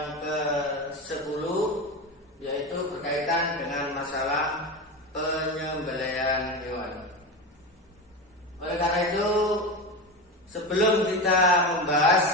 yang ke-10, yaitu berkaitan dengan masalah penyembelihan hewan. Oleh karena itu, sebelum kita membahas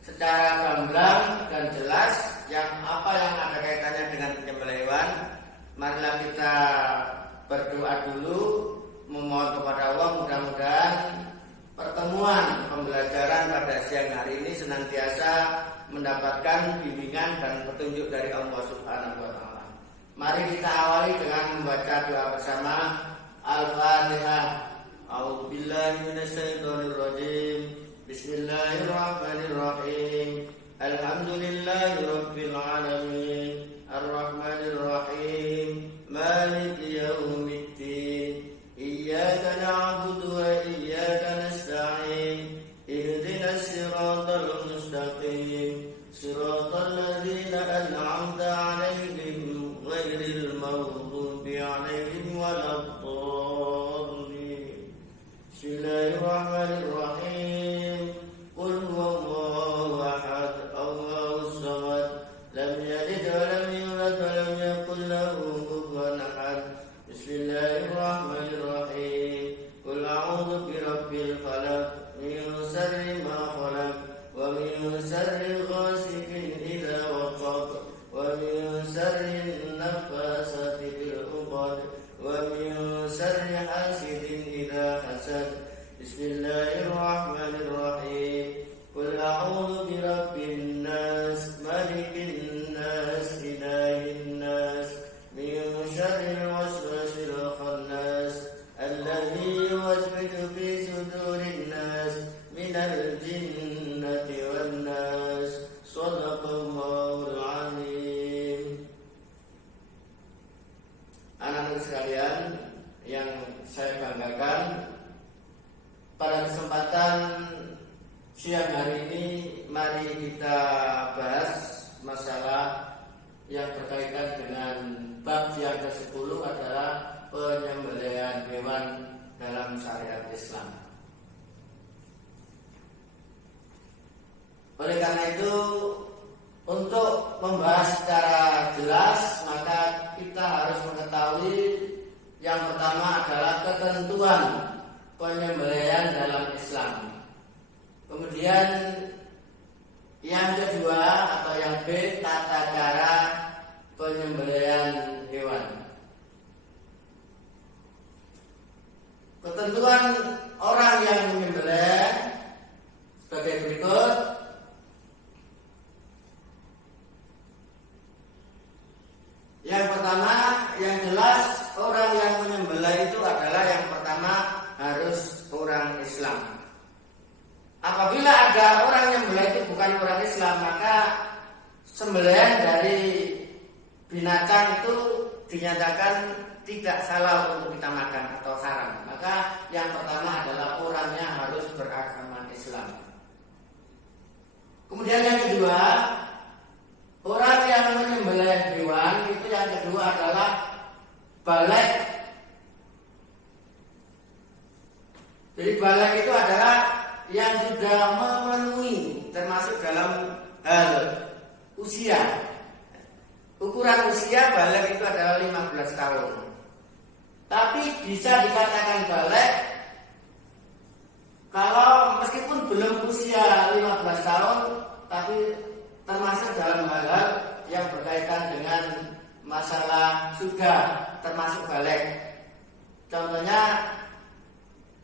secara gamblang dan jelas apa yang ada kaitannya dengan penyembelihan hewan, marilah kita berdoa dulu, memohon kepada Allah mudah-mudahan pertemuan pembelajaran pada siang hari ini senantiasa mendapatkan bimbingan dan petunjuk dari Allah Subhanahu wa taala. Mari kita awali dengan membaca doa bersama. Al-Fatihah. A'udzubillahi minasyaitonirrajim. Bismillahirrahmanirrahim. Alhamdulillahirabbil alamin. Arrahmanirrahim. Maliki yaumiddin. Iyyaka na'budu wa iyyaka nasta'in. Ihdinas siratal mustaqim. Siratal ladzina an'amta 'alaihim ghairil maghdubi 'alaihim waladdallin. Bismillahirrahmanirrahim. Qul huwallahu ahad, Allahus samad, lam yalid wa lam yulad wa lam yakul lahu kufuwan ahad. Bismillahirrahmanirrahim. Qul a'udzu birabbil falaq, min syarri ma khalaq, wa min syarri ghasiqin idza waqab, wa min syarri naffasati fil 'uqad, wa min syarri hasidin idza hasad. Bismillahirrahmanirrahim. Qul a'udzu birabbin nas, malikin nas, ilahin nas, min syarril waswasil khannas, alladzi yuwaswisu fi sudurin nas, minal jinnati wan nas. Shadaqallahul azim. Anak-anak sekalian yang saya banggakan, pada kesempatan siang hari ini mari kita bahas masalah yang berkaitan dengan bab yang ke-10 adalah penyembelihan hewan dalam syariat Islam. Oleh karena itu, untuk membahas secara jelas maka kita harus mengetahui yang pertama adalah ketentuan penyembelihan dalam Islam. Kemudian yang kedua atau yang B, tata cara penyembelihan hewan. Ketentuan orang yang menyembelih sebagai berikut. Yang pertama, yang jelas orang yang menyembelih itu adalah yang pertama harus orang Islam. Apabila ada orang yang menyembelih itu bukan orang Islam, maka sembelihan dari binatang itu dinyatakan tidak halal untuk kita makan atau haram. Maka yang pertama adalah orangnya harus beragama Islam. Kemudian yang kedua, orang yang menyembelih hewan itu yang kedua adalah baligh. Jadi baligh itu adalah yang sudah memenuhi termasuk dalam hal usia. Ukuran usia baligh itu adalah 15 tahun. Tapi bisa dikatakan baligh kalau meskipun belum usia 15 tahun, tapi termasuk dalam hal-hal yang berkaitan dengan masalah sudah termasuk baligh. Contohnya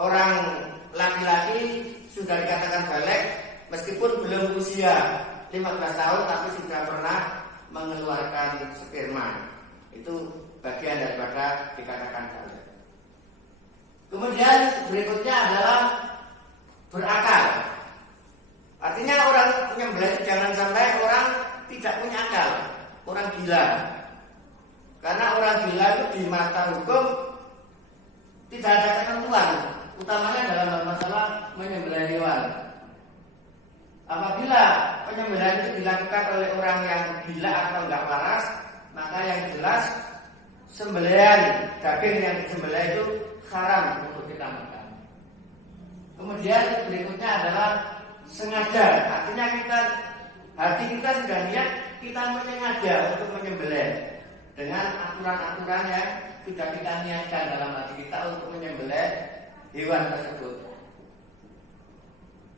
orang laki-laki sudah dikatakan baligh meskipun belum usia 15 tahun tapi sudah pernah mengeluarkan sperma. Itu bagian daripada dikatakan baligh. Kemudian berikutnya adalah berakal. Artinya orang penyembelih itu jangan sampai orang tidak punya akal, orang gila. Karena orang gila itu di mata hukum tidak ada ketentuan, utamanya dalam masalah menyembelih hewan. Apabila penyembelihan itu dilakukan oleh orang yang gila atau enggak waras, maka yang jelas sembelihan daging yang disembelih itu haram untuk kita makan. Kemudian berikutnya adalah sengaja, artinya kita hati kita sudah niat kita menyengaja untuk menyembelih dengan aturan-aturan yang sudah kita niatkan dalam hati kita untuk menyembelih hewan tersebut.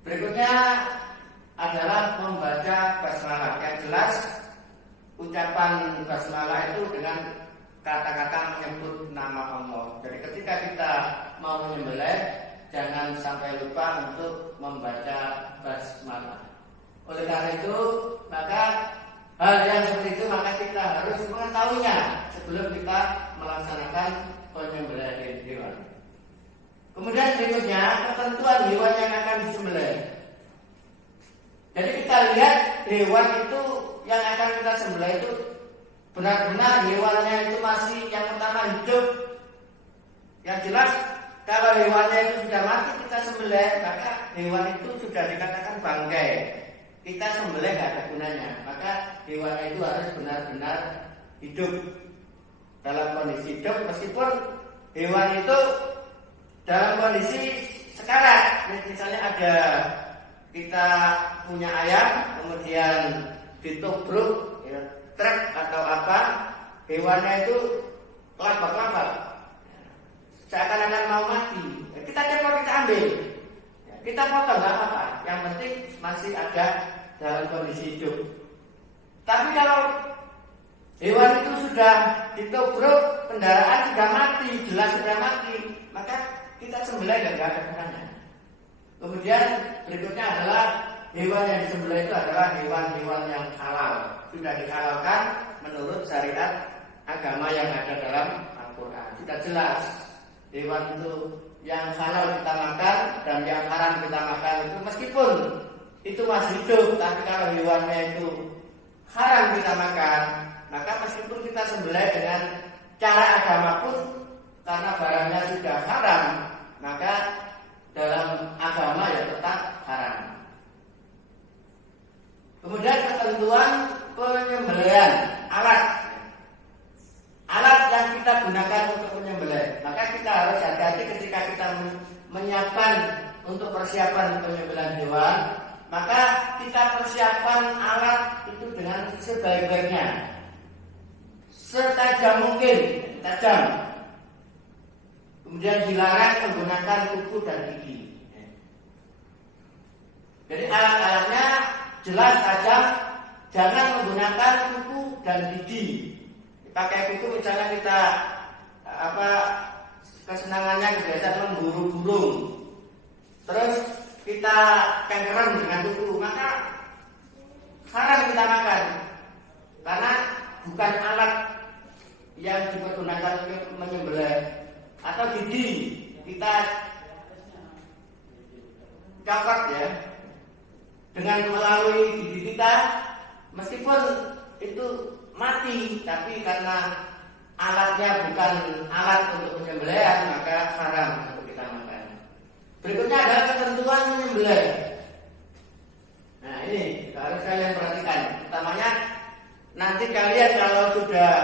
Berikutnya adalah membaca basmalah. Yang jelas ucapan basmalah itu dengan kata-kata menyebut nama Allah. Jadi ketika kita mau menyembelih, jangan sampai lupa untuk membaca basmalah. Oleh karena itu, maka hal yang seperti itu maka kita harus mengetahuinya sebelum kita melaksanakan penyembelihan hewan. Kemudian berikutnya ketentuan hewan yang akan disembelih. Jadi kita lihat hewan itu yang akan kita sembelih itu benar-benar hewannya itu masih yang pertama hidup. Yang jelas kalau hewannya itu sudah mati kita sembelih, maka hewan itu sudah dikatakan bangkai. Kita sembelih tidak ada gunanya. Maka hewannya itu harus benar-benar hidup dalam kondisi hidup, meskipun hewan itu dalam kondisi sekarat. Misalnya ada kita punya ayam, kemudian ditubruk ya, truk atau apa, hewannya itu kelabak-kelabak, seakan-akan mau mati. Ya, kita cepet kita ambil, ya, kita potong nggak apa-apa. Yang penting masih ada dalam kondisi hidup. Tapi kalau hewan itu sudah ditubruk, kendaraan sudah mati, jelas sudah mati, maka kita sembelih dan nggak ada gunanya. Kemudian berikutnya adalah hewan yang disembelih itu adalah hewan-hewan yang halal, sudah dihalalkan menurut syariat agama yang ada dalam Al-Quran. Sudah jelas hewan itu yang halal kita makan dan yang haram kita makan itu meskipun itu masih hidup, tapi kalau hewannya itu haram kita makan, maka meskipun kita sembelih dengan cara agama pun karena barangnya sudah haram, maka dalam agama ya tetap haram. Kemudian ketentuan penyembelihan alat yang kita gunakan untuk menyembelih. Maka kita harus hati-hati ketika kita menyiapkan untuk persiapan penyembelihan hewan. Maka kita persiapan alat itu dengan sebaik-baiknya, setajam mungkin, tajam. Kemudian dilarang menggunakan kuku dan gigi. Jadi alat-alatnya jelas tajam, jangan menggunakan kuku dan gigi. Pakai kuku misalnya kita kesenangannya kebiasaan memburu burung, terus kita kengkeren dengan kuku, maka haram kita makan karena bukan alat yang dipergunakan untuk menyembelih. Atau gigi kita cokot ya dengan melalui gigi kita, meskipun itu mati, tapi karena alatnya bukan alat untuk menyembelih, maka haram untuk kita makan. Berikutnya adalah ketentuan menyembelih. Nah ini harus kalian perhatikan, utamanya nanti kalian kalau sudah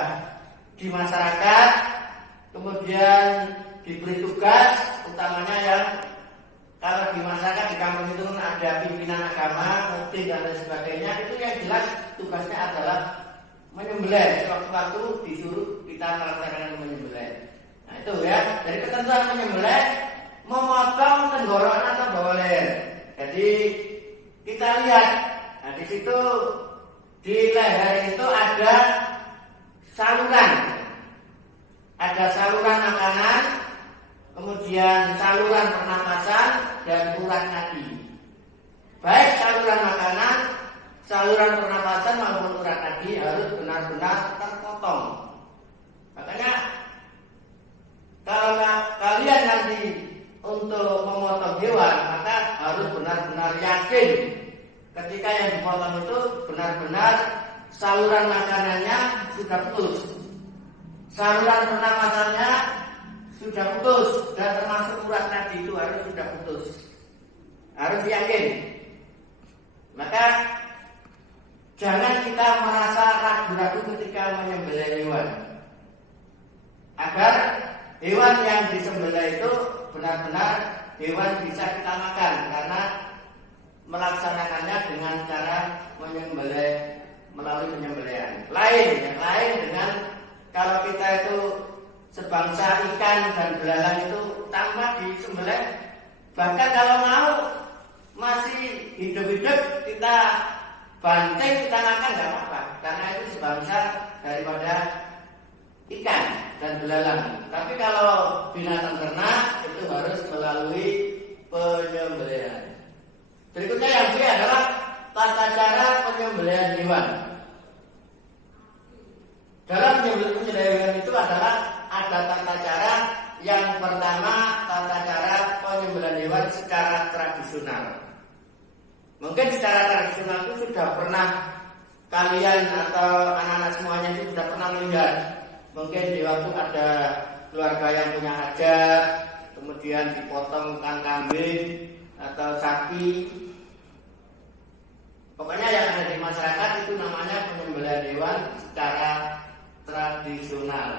di masyarakat kemudian diberi tugas, utamanya yang kalau di masyarakat di kampung itu ada pimpinan agama, mufti dan lain sebagainya, itu yang jelas tugasnya adalah menyembelih. Sewaktu-waktu disuruh kita melaksanakan menyembelih. Nah itu ya, dari ketentuan menyembelih, memotong tenggorokan atau bawah leher. Jadi kita lihat, nah di situ di leher itu ada saluran. Ada saluran makanan, kemudian saluran pernapasan dan urat nadi. Baik saluran makanan, saluran pernapasan maupun urat nadi harus benar-benar terpotong. Makanya kalau kalian nanti untuk memotong hewan, maka harus benar-benar yakin ketika yang dipotong itu benar-benar saluran makanannya sudah putus, saluran pernapasannya sudah putus, dan termasuk urat nadi itu harus sudah putus. Harus yakin. Maka jangan kita merasa ragu-ragu ketika menyembelih hewan, agar hewan yang disembelih itu benar-benar hewan bisa kita makan. Karena melaksanakannya dengan cara menyembelih melalui penyembelihan. Yang lain dengan kalau kita itu sebangsa ikan dan belalang itu tanpa disembelih, bahkan kalau mau masih hidup-hidup kita banting, kita makan nggak apa-apa, karena itu sebangsa daripada ikan dan belalang. Tapi kalau binatang ternak itu harus melalui penyembelihan. Berikutnya yang B adalah tata cara penyembelihan hewan. Dalam penyembelihan hewan itu adalah ada tata cara. Yang pertama, tata cara penyembelihan hewan secara tradisional. Mungkin secara tradisional itu sudah pernah kalian atau anak-anak semuanya itu sudah pernah melihat. Mungkin di waktu ada keluarga yang punya hajat, kemudian dipotong kambing atau sapi. Pokoknya yang ada di masyarakat itu namanya penyembelihan hewan secara tradisional.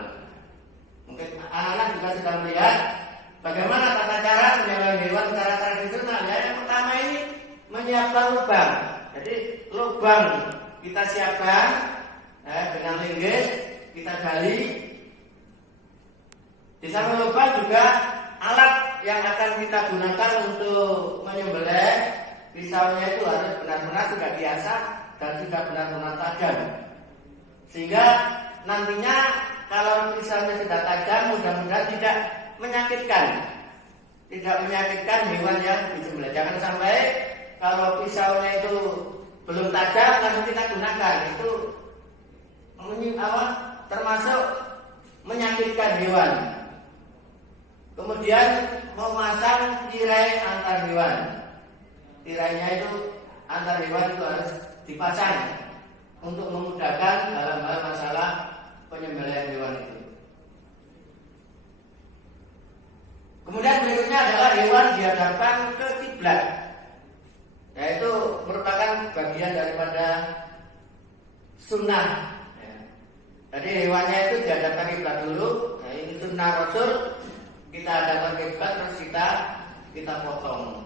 Mungkin anak-anak juga sudah melihat bagaimana tata cara penyembelihan hewan secara tradisional. Ya, yang pertama ini menyiapkan lubang. Jadi lubang kita siapkan dengan linggis, kita gali. Di samping lubang juga alat yang akan kita gunakan untuk menyembelih, pisaunya itu harus benar-benar sudah diasah dan sudah benar-benar tajam. Sehingga nantinya kalau pisaunya sudah tajam, mudah-mudahan tidak menyakitkan. Tidak menyakitkan hewan yang disembelih. Jangan sampai kalau pisaunya itu belum tajam langsung kita gunakan, itu termasuk menyakitkan hewan. Kemudian memasang tirai antar hewan. Tirainya itu antar hewan itu harus dipasang untuk memudahkan dalam hal masalah penyembelihan hewan itu. Kemudian berikutnya adalah hewan dihadapkan ke kiblat, yaitu merupakan bagian daripada sunnah. Jadi hewannya itu dihadapkan kiblat dulu. Nah, ini sunnah Rasul. Kita hadapkan kiblat terus kita potong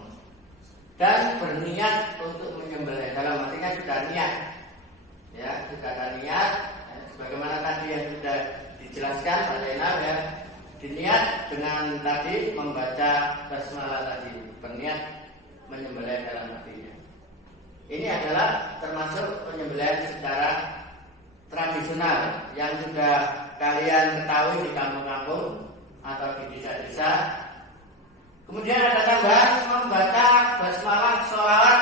dan berniat untuk menyembelih. Dalam artinya sudah niat, ya sudah ada niat. Sebagaimana tadi yang sudah dijelaskan Pak Zainal, ya, diniat dengan tadi membaca basmalah tadi, berniat menyembelih dalam hatinya. Ini adalah termasuk penyembelihan secara tradisional yang sudah kalian ketahui di kampung-kampung atau di desa-desa. Kemudian ada tambahan membaca basmalah, sholawat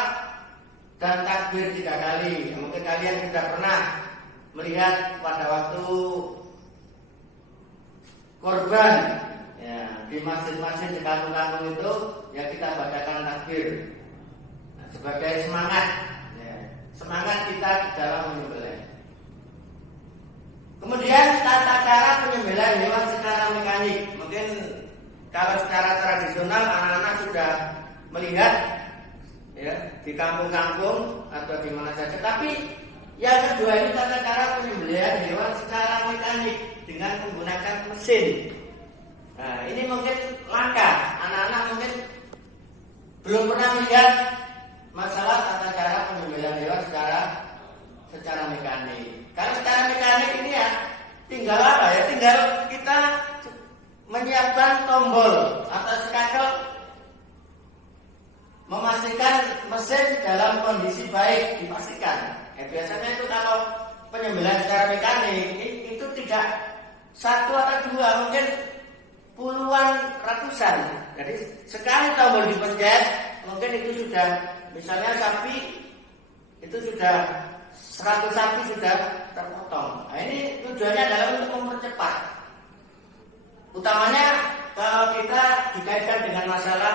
dan takbir 3 kali. Mungkin kalian sudah pernah melihat pada waktu korban, ya, di masjid-masjid di kampung-kampung itu, ya kita bacakan takbir sebagai semangat, ya, semangat kita dalam menyembelih. Kemudian tata cara penyembelihan hewan secara mekanik. Mungkin kalau secara tradisional anak-anak sudah melihat, ya, di kampung-kampung atau di mana saja. Tapi yang kedua ini tata cara penyembelihan hewan secara mekanik dengan menggunakan mesin. Nah, ini mungkin langka. Anak-anak mungkin belum pernah melihat masalah tata cara penyembelihan hewan secara mekanik. Kalau secara mekanik ini ya tinggal apa ya? Tinggal kita menyiapkan tombol atau skakel, memastikan mesin dalam kondisi baik, dipastikan. Biasanya itu kalau penyembelihan secara mekanik itu tidak satu atau dua, mungkin puluhan, ratusan. Jadi sekali tombol dipencet, mungkin itu sudah, misalnya sapi itu sudah 100 sapi sudah terpotong. Nah, ini tujuannya adalah untuk mempercepat. Utamanya kalau kita dikaitkan dengan masalah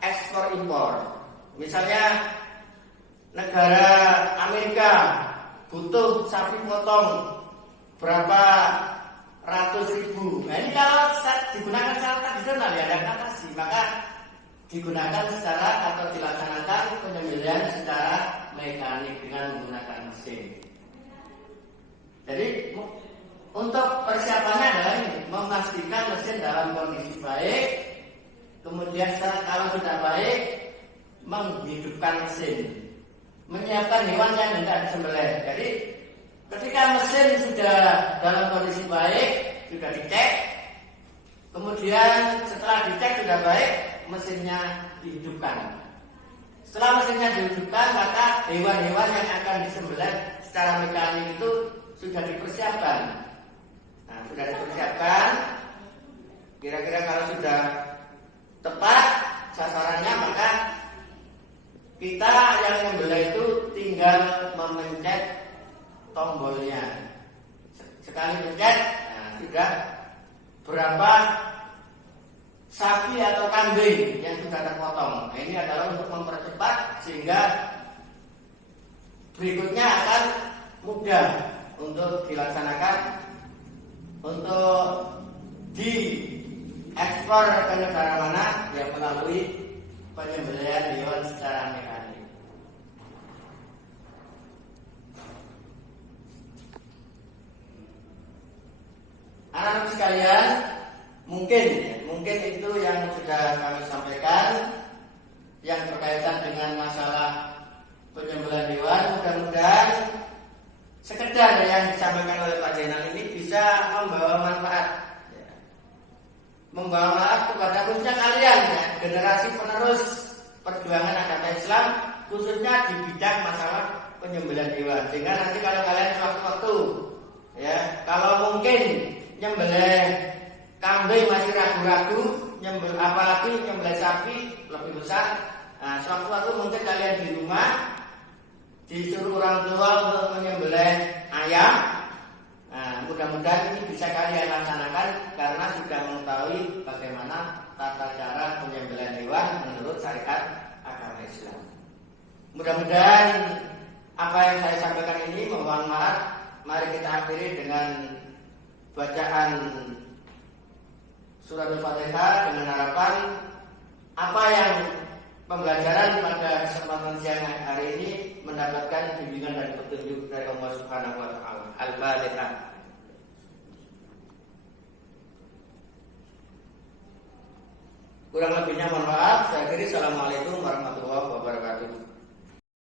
ekspor impor. Misalnya negara Amerika butuh sapi potong berapa ratus ribu. Nah, ini kalau digunakan secara tradisional ya ada katasi, maka digunakan secara atau dilaksanakan penyembelihan secara mekanik dengan menggunakan mesin. Jadi untuk persiapannya adalah ini, memastikan mesin dalam kondisi baik. Kemudian kalau sudah baik, menghidupkan mesin, menyiapkan hewan yang hendak disembelih. Jadi ketika mesin sudah dalam kondisi baik, sudah dicek, kemudian setelah dicek sudah baik, mesinnya dihidupkan. Setelah mesinnya dihidupkan, maka hewan-hewan yang akan disembelih secara mekanik itu sudah dipersiapkan. Nah, sudah dipersiapkan. Kira-kira kalau sudah tepat sasarannya, maka kita yang membeli itu tinggal memencet tombolnya. Sekali pencet, nah, sudah berapa sapi atau kambing yang sudah terpotong. Nah, ini adalah untuk mempercepat sehingga berikutnya akan mudah untuk dilaksanakan, untuk diekspor ke negara mana yang melalui penyembelihan hewan secara mekanik. Anak-anak sekalian, mungkin itu yang sudah kami sampaikan yang berkaitan dengan masalah penyembelihan hewan. Mudah-mudahan sekedar yang disampaikan oleh Pak Zainal ini bisa membawa manfaat, membawa manfaat kepada khususnya kalian, ya, generasi penerus perjuangan agama Islam, khususnya di bidang masalah penyembelihan hewan. Sehingga nanti kalau kalian suatu-suatu, ya, kalau mungkin nyembelih kambing masih ragu-ragu, apalagi nyembelih sapi lebih besar. Nah, suatu-suatu mungkin kalian di rumah disuruh orang tua untuk menyembelih ayam. Nah, mudah-mudahan ini bisa kalian laksanakan karena sudah mengetahui bagaimana tata cara penyembelihan hewan menurut syariat agama Islam. Mudah-mudahan apa yang saya sampaikan ini bermanfaat. Mari kita akhiri dengan bacaan surat Al-Fatihah dengan harapan apa yang pembelajaran pada kesempatan siang hari ini mendapatkan bimbingan dan petunjuk dari Allah Subhanahu wa taala. Al-Fatihah. Kurang lebihnya mohon maaf. Saya akhiri. Assalamualaikum warahmatullahi wabarakatuh.